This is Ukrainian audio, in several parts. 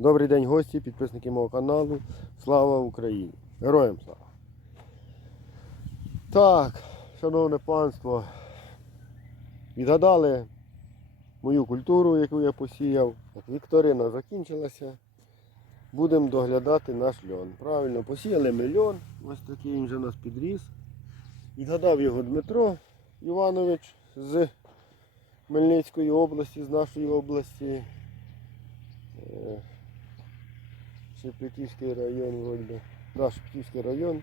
Добрий день, гості, підписники мого каналу. Слава Україні! Героям слава! Так, шановне панство, відгадали мою культуру, яку я посіяв. Вікторина закінчилася. Будемо доглядати наш льон. Правильно, посіяли ми льон. Ось такий він вже у нас підріс. Відгадав його Дмитро Іванович з Хмельницької області, з нашої області. Е, Шепетівський район, вроде. Да, Шепетівський район.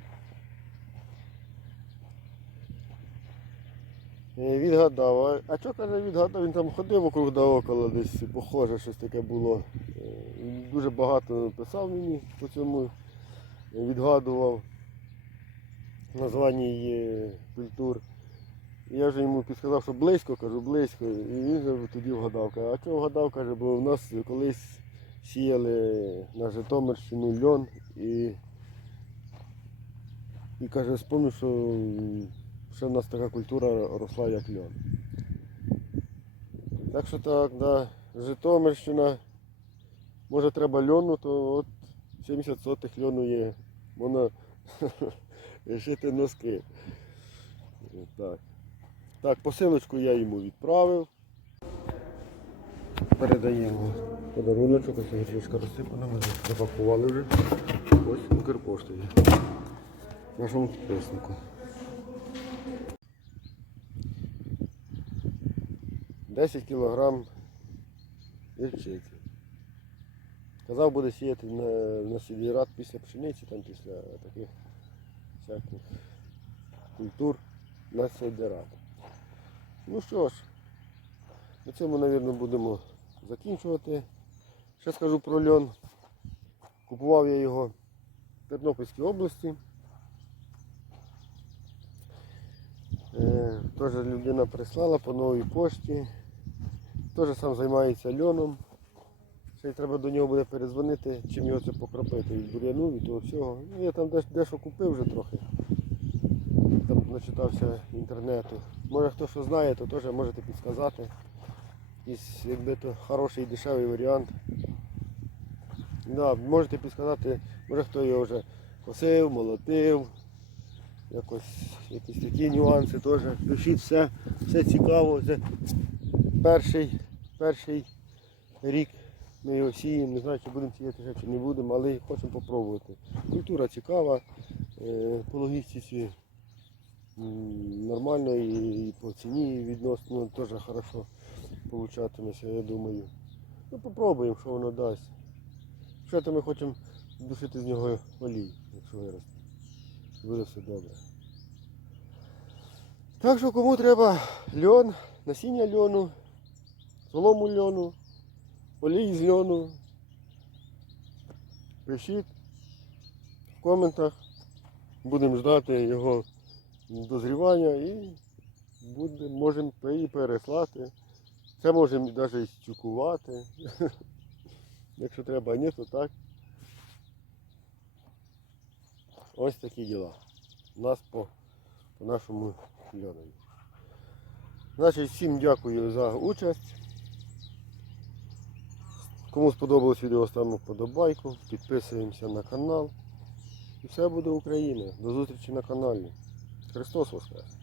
Е, Відгадав. А- що каже відгадав? Він там ходив округ да около десь, похоже, щось таке було. Е, Він дуже багато писав мені по цьому, е, відгадував названня її культур. Я вже йому підказав, що близько, кажу, близько. І він вже тоді вгадав. А чого вгадав? Каже, бо в нас колись сіяли на Житомирщину льон і, і каже, спомнив, що ще в нас така культура росла, як льон. Так що так, да, Житомирщина, може треба льону, то от 70 сотих льону є. Можна шити носки. Так. Так, посилочку я йому відправив. Передаємо подаруночок, ось гірчичка розсипана, ми запакували вже. Ось Укрпоштою. Нашому підписнику. Десять кілограм гірчиці. Казав, буде сіяти на, на сільрад після пшениці, там після таких всяких культур на сельдерат. Ну що ж, на цьому, мабуть, будемо закінчувати. Ще скажу про льон. Купував я його в Тернопільській області. Е, Теж людина прислала по новій пошті. Теж сам займається льоном. Ще й треба до нього буде перезвонити, чим його це покропити. Від бур'яну, від того всього. Ну, я там дещо купив вже трохи. Там начитався інтернету. Може хто що знає, то теж можете підсказати. Якийсь, якби то хороший дешевий варіант. Да, можете підсказати, може хто його вже косив, молотив. Якось якісь такі нюанси теж. Пишіть все, все цікаво. Це перший, перший рік ми його сіємо. Не знаю, чи будемо сіяти чи не будемо, але хочемо спробувати. Культура цікава, е, по логістиці нормально і, по ціні відносно теж хорошо получатиметься, я думаю. Ну попробуємо, що воно дасть. Що то ми хочемо душити з нього олій, якщо виросте. Буде все добре. Так що кому треба льон, насіння льону, солому льону, олій з льону, пишіть в коментах. Будемо ждати його дозрівання і буде, можемо і переслати. Це можемо навіть і стюкувати. Якщо треба, ні, то так. Ось такі діла. У нас по, по нашому льонові. Значить, всім дякую за участь. Кому сподобалось відео, ставимо вподобайку, підписуємося на канал. І все буде Україна. До зустрічі на каналі. Христос Воскрес!